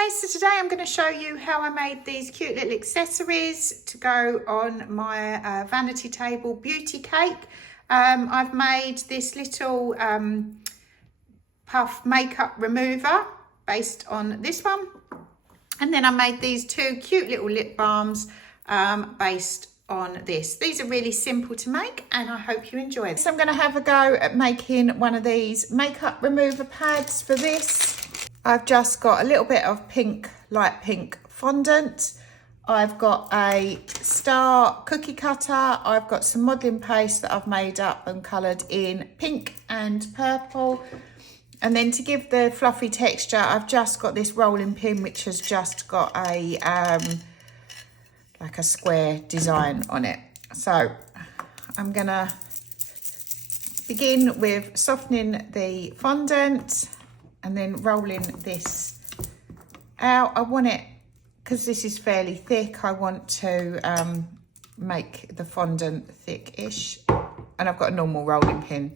guys, so today I'm going to show you how I made these cute little accessories to go on my vanity table beauty cake. I've made this little puff makeup remover based on this one, and then I made these two cute little lip balms based on this. These are really simple to make and I hope you enjoy them. So I'm going to have a go at making one of these makeup remover pads for this. I've just got a little bit of pink, light pink fondant. I've got a star cookie cutter. I've got some modelling paste that I've made up and coloured in pink and purple. And then to give the fluffy texture, I've just got this rolling pin, which has just got a like a square design on it. So I'm gonna begin with softening the fondant and then rolling this out. I want it, because this is fairly thick, I want to make the fondant thick-ish. And I've got a normal rolling pin.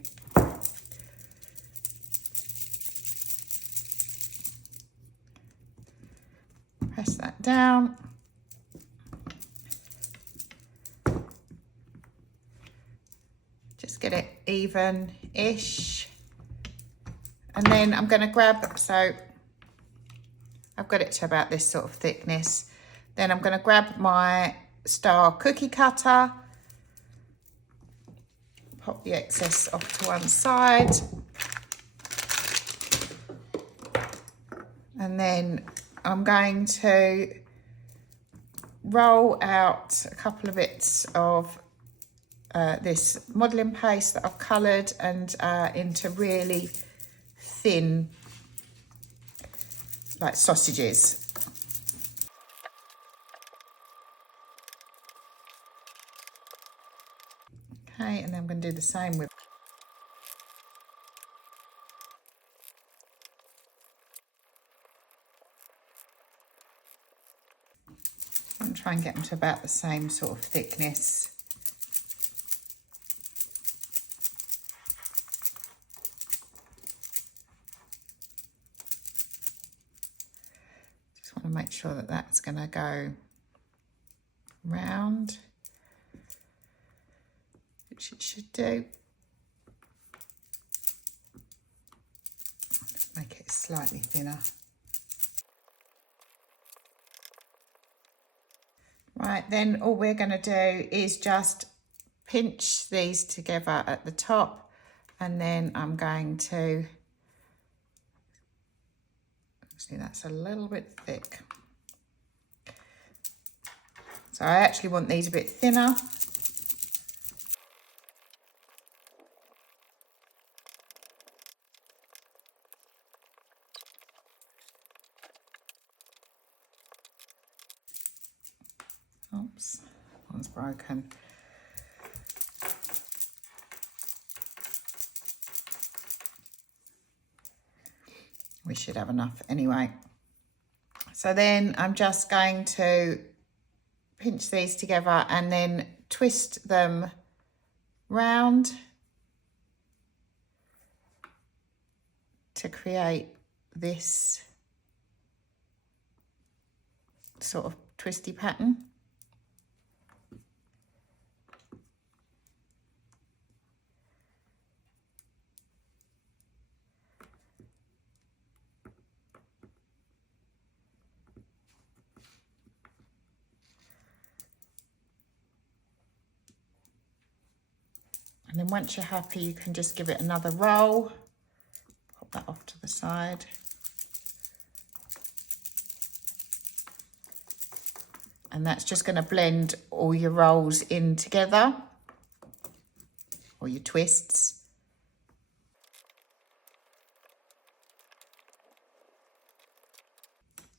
Press that down. Just get it even-ish. And then I'm going to grab, so I've got it to about this sort of thickness. Then I'm going to grab my star cookie cutter, pop the excess off to one side. And then I'm going to roll out a couple of bits of this modelling paste that I've coloured and into really thin, like sausages. Okay, and then I'm going to do the same with. And try and get them to about the same sort of thickness. Just want to make sure that that's going to go round, which it should do. Just make it slightly thinner. Right, then all we're going to do is just pinch these together at the top, and then I'm going to, see, that's a little bit thick. So I actually want these a bit thinner. Oops, one's broken. We should have enough anyway. So then I'm just going to pinch these together and then twist them round to create this sort of twisty pattern. And then once you're happy, you can just give it another roll. Pop that off to the side. And that's just going to blend all your rolls in together, or your twists.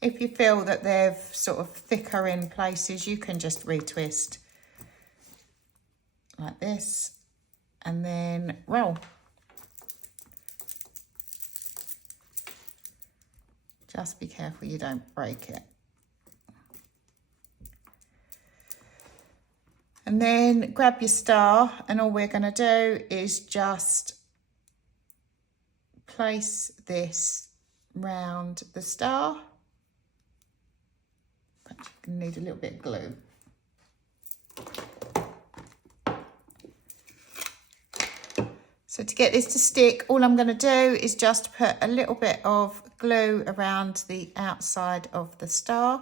If you feel that they're sort of thicker in places, you can just retwist like this. And then roll. Just be careful you don't break it. And then grab your star, and all we're going to do is just place this round the star. Actually, going to need a little bit of glue. So to get this to stick, all I'm going to do is just put a little bit of glue around the outside of the star.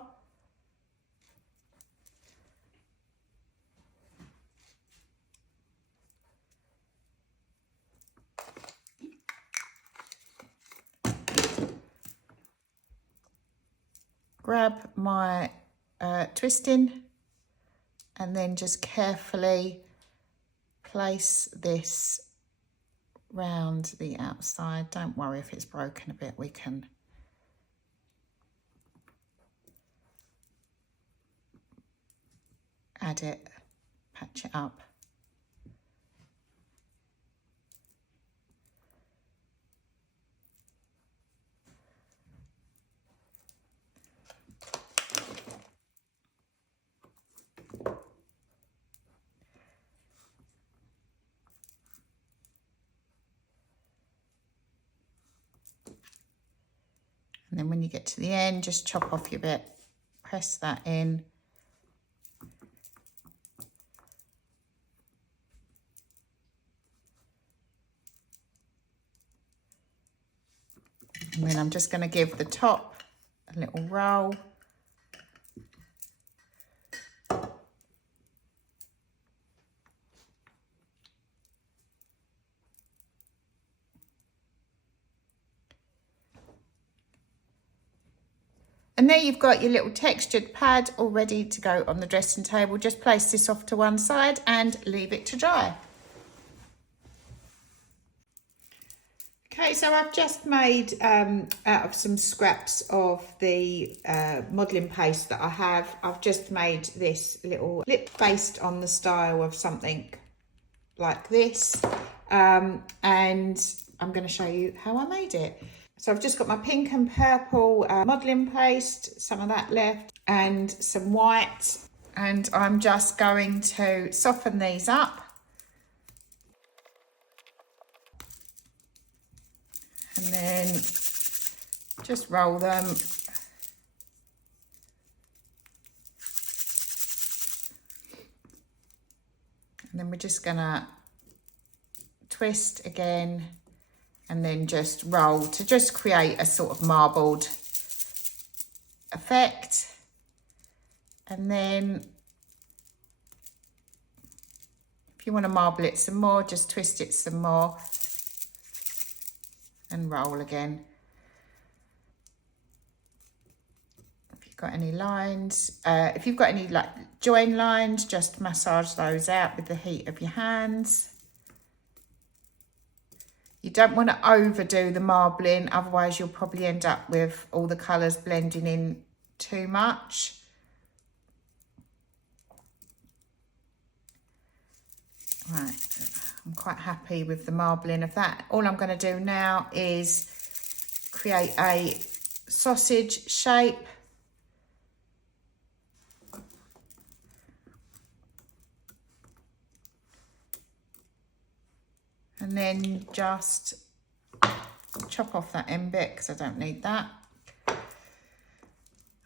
Grab my twisting and then just carefully place this round the outside. Don't worry if it's broken a bit, we can add it, patch it up. And then when you get to the end, just chop off your bit, press that in. And then I'm just going to give the top a little roll. And there you've got your little textured pad all ready to go on the dressing table. Just place this off to one side and leave it to dry. Okay, so I've just made out of some scraps of the modelling paste that I have, I've just made this little lip based on the style of something like this. And I'm going to show you how I made it. So I've just got my pink and purple modelling paste, some of that left, and some white. And I'm just going to soften these up. And then just roll them. And then we're just gonna twist again and then just roll to just create a sort of marbled effect. And then if you want to marble it some more, just twist it some more and roll again. If you've got any lines, if you've got any like join lines, just massage those out with the heat of your hands. You don't want to overdo the marbling, otherwise you'll probably end up with all the colours blending in too much. Right, I'm quite happy with the marbling of that. All I'm going to do now is create a sausage shape. And then just chop off that end bit because I don't need that.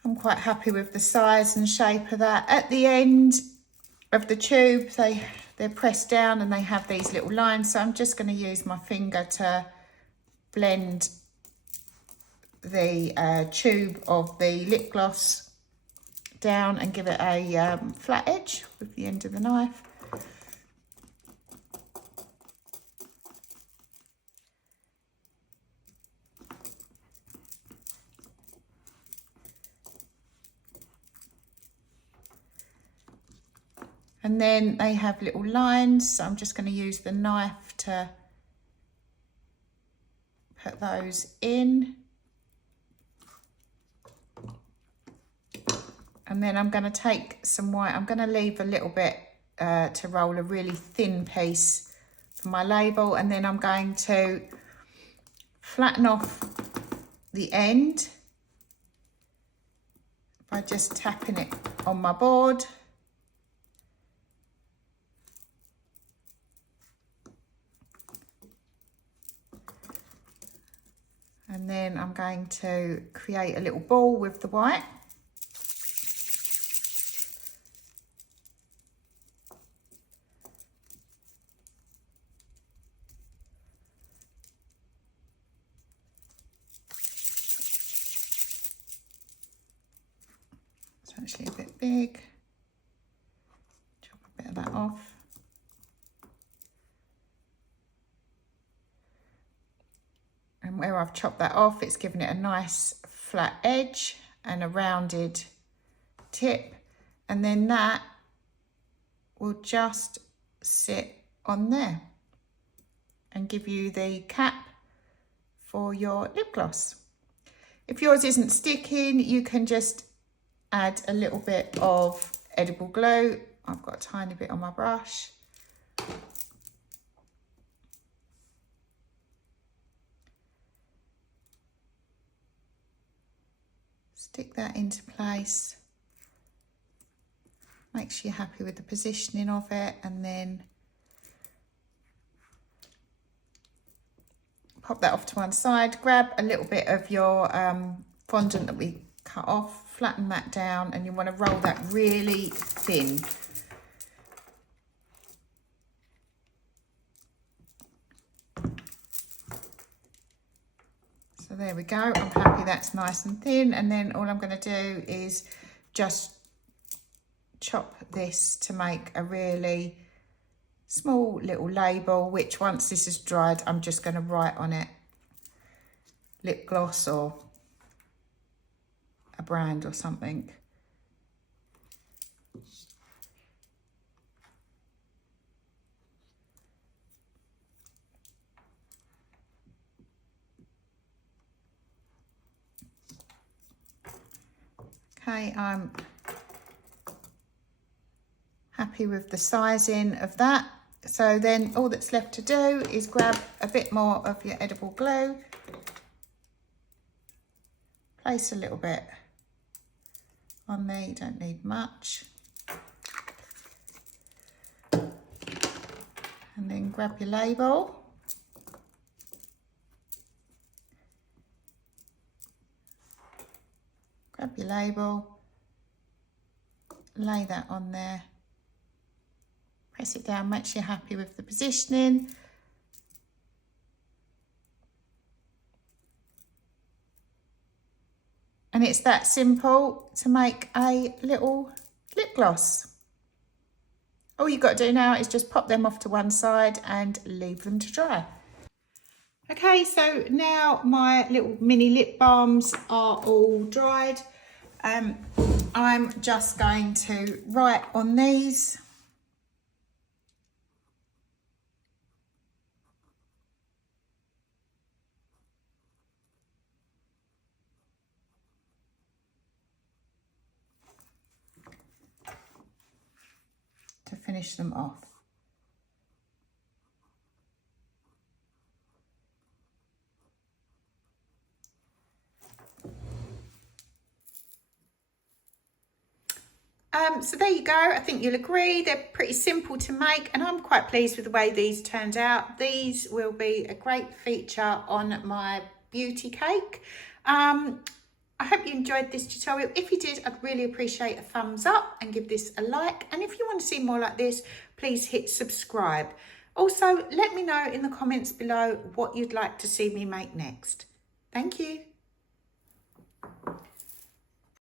I'm quite happy with the size and shape of that. At the end of the tube, they're pressed down and they have these little lines. So I'm just going to use my finger to blend the tube of the lip gloss down and give it a flat edge with the end of the knife. And then they have little lines, so I'm just going to use the knife to put those in. And then I'm going to take some white. I'm going to leave a little bit to roll a really thin piece for my label. And then I'm going to flatten off the end by just tapping it on my board. And then I'm going to create a little ball with the white. It's actually a bit big. Chop a bit of that off. And where I've chopped that off, it's given it a nice flat edge and a rounded tip. And then that will just sit on there and give you the cap for your lip gloss. If yours isn't sticking, you can just add a little bit of edible glue. I've got a tiny bit on my brush. Stick that into place. Make sure you're happy with the positioning of it, and then pop that off to one side. Grab a little bit of your fondant that we cut off, flatten that down, and you want to roll that really thin. So there we go. I'm happy that's nice and thin. And then all I'm going to do is just chop this to make a really small little label, which once this is dried, I'm just going to write on it lip gloss or a brand or something. Okay, I'm happy with the sizing of that. So then all that's left to do is grab a bit more of your edible glue, place a little bit on there, you don't need much, and then grab your label. Grab your label, lay that on there, press it down, make sure you're happy with the positioning. And it's that simple to make a little lip gloss. All you've got to do now is just pop them off to one side and leave them to dry. Okay, so now my little mini lip balms are all dried. I'm just going to write on these. To finish them off. So there you go. I think you'll agree they're pretty simple to make, and I'm quite pleased with the way these turned out. These will be a great feature on my beauty cake. I hope you enjoyed this tutorial. If you did, I'd really appreciate a thumbs up and give this a like. And if you want to see more like this, please hit subscribe. Also, let me know in the comments below what you'd like to see me make next. Thank you.